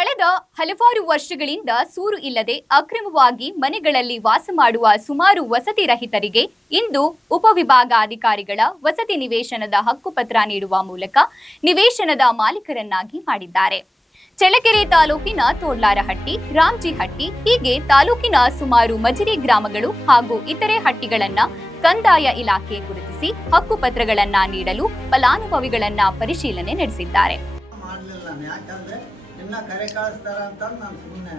ಕಳೆದ ಹಲವಾರು ವರ್ಷಗಳಿಂದ ಸೂರು ಇಲ್ಲದೆ ಅಕ್ರಮವಾಗಿ ಮನೆಗಳಲ್ಲಿ ವಾಸ ಮಾಡುವ ಸುಮಾರು ವಸತಿ ರಹಿತರಿಗೆ ಇಂದು ಉಪವಿಭಾಗಾಧಿಕಾರಿಗಳ ವಸತಿ ನಿವೇಶನದ ಹಕ್ಕುಪತ್ರ ನೀಡುವ ಮೂಲಕ ನಿವೇಶನದ ಮಾಲೀಕರನ್ನಾಗಿ ಮಾಡಿದ್ದಾರೆ. ಚಳ್ಳಕೆರೆ ತಾಲೂಕಿನ ತೋಡ್ಲಾರಹಟ್ಟಿ, ರಾಮಜಿಹಟ್ಟಿ ಹೀಗೆ ತಾಲೂಕಿನ ಸುಮಾರು ಮಜಿರಿ ಗ್ರಾಮಗಳು ಹಾಗೂ ಇತರೆ ಹಟ್ಟಿಗಳನ್ನ ಕಂದಾಯ ಇಲಾಖೆ ಗುರುತಿಸಿ ಹಕ್ಕುಪತ್ರಗಳನ್ನ ನೀಡಲು ಫಲಾನುಭವಿಗಳನ್ನ ಪರಿಶೀಲನೆ ನಡೆಸಿದ್ದಾರೆ. ಕರೆ ಕಳಿಸ್ತಾರ ಅಂತ ನಾನು ಸುಮ್ಮನೆ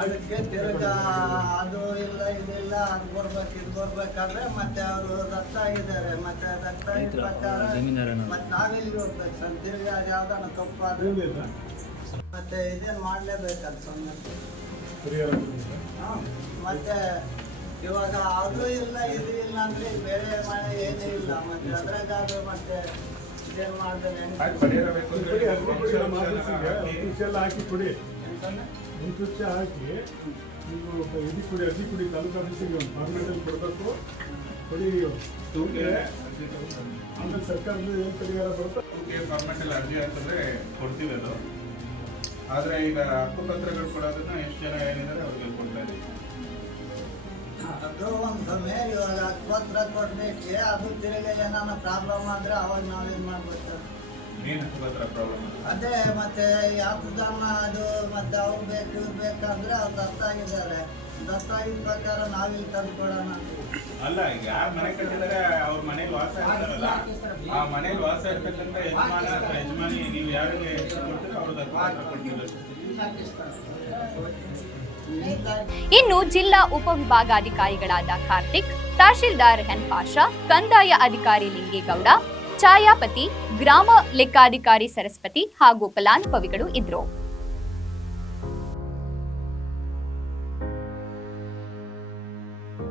ಅದಕ್ಕೆ ತಿರುಗ ಅದು ಇಲ್ಲ ಇದಿಲ್ಲ ಅದು ಬರ್ಬೇಕು ಇದು ಬರ್ಬೇಕಾದ್ರೆ ಮತ್ತೆ ಅವರು ರಕ್ತ ಆಗಿದ್ದಾರೆ. ಮತ್ತೆ ರಕ್ತ ಪ್ರಕಾರ ಮತ್ತೆ ನಾವೆಲ್ಲಿಗೆ ಹೋಗ್ಬೇಕು ಸರ್? ತಿರುಗ ಅದು ಯಾವ್ದಾನ ತಪ್ಪಾದ್ರೆ ಮತ್ತೆ ಇದೇನು ಮಾಡಲೇಬೇಕಲ್ಲ ಸಂಗತಿ. ಮತ್ತೆ ಇವಾಗ ಅದು ಇಲ್ಲ ಇದು ಇಲ್ಲ ಅಂದ್ರೆ ಬೇರೆ ಮಳೆ ಏನೂ ಇಲ್ಲ. ಮತ್ತೆ ಅದ್ರಾಗ ಮತ್ತೆ ಇದೇನು ಮಾಡಿದ್ರೆ ಹಾಕಿ ಕೊಡಿ, ಮುಂಚೆ ಹಾಕಿ ನೀವು ಇದು ಕೊಡಿ, ಅರ್ಜಿ ಕೊಡಿ, ತಾಲೂಕು ಆಫೀಸಿಗೆ ಒಂದು ಫಾರ್ಮೆಟಲ್ಲಿ ಕೊಡಬೇಕು. ಕೊಡಿ ಆಮೇಲೆ ಸರ್ಕಾರದ ಏನು ಪರಿಹಾರ ಬರುತ್ತೆ ಫಾರ್ಮೆಟಲ್ಲಿ ಅರ್ಜಿ ಹಾಕಿದ್ರೆ ಕೊಡ್ತೀವಿ. ಅದು ಆದರೆ ಈಗ ಹಕ್ಕುಪತ್ರಗಳು ಕೊಡೋದನ್ನ ಎಷ್ಟು ಜನ ಏನಿದ್ದಾರೆ ಅವ್ರಿಗೆ ಕೊಡ್ತಾ ಇದ್ದೀವಿ. ಅದು ಒಂದು ಸಮಯ ಇವಾಗ ಹಕ್ಕುಪತ್ರ ಕೊಡ್ಲಿಕ್ಕೆ ಅದು ತಿರುಗಿ ಏನಾನ ಪ್ರಾಬ್ಲಮ್ ಆದ್ರೆ ಅವಾಗ ನಾವೇನು ಮಾಡ್ಬೇಕು? ಏನು ಹಕ್ಕುಪತ್ರ ಪ್ರಾಬ್ಲಮ್? ಅದೇ ಮತ್ತೆ ಯಾವ್ದನ್ನ ಅದು ಮತ್ತೆ ಅವ್ರು ಬೇಕು ಇವ್ರು ಬೇಕಂದ್ರೆ ಅವ್ರು ದತ್ತಾಗಿದ್ದಾರೆ. ದತ್ತಾಗಿದ್ದ ಪ್ರಕಾರ ನಾವಿಲ್ಲಿ ತಂದು ಕೊಡೋಣ. ಅಲ್ಲ, ಈಗ ಯಾರು ಮನೆ ಕಟ್ಟಿದ್ದಾರೆ ಅವ್ರ ಮನೇಲಿ ವಾಸ ಇರ್ತಾರಲ್ಲ, ಆ ಮನೇಲಿ ವಾಸ ಇರ್ತಕ್ಕಂಥ ಯಜಮಾನ ಅಥವಾ ಯಜಮಾನಿ ನೀವು ಯಾರಿಗೆ ಕೊಡ್ತೀರೋ ಅವ್ರದ್ದು ಹಕ್ಕುಪತ್ರ ಕೊಡ್ತೀವಿ. ಇನ್ನು ಜಿಲ್ಲಾ ಉಪವಿಭಾಗಾಧಿಕಾರಿಗಳಾದ ಕಾರ್ತಿಕ್, ತಹಶೀಲ್ದಾರ್ ಎನ್ ಪಾಷಾ, ಕಂದಾಯ ಅಧಿಕಾರಿ ಲಿಂಗೇಗೌಡ, ಛಾಯಾಪತಿ, ಗ್ರಾಮ ಲೆಕ್ಕಾಧಿಕಾರಿ ಸರಸ್ವತಿ ಹಾಗೂ ಫಲಾನುಭವಿಗಳು ಇದ್ರು.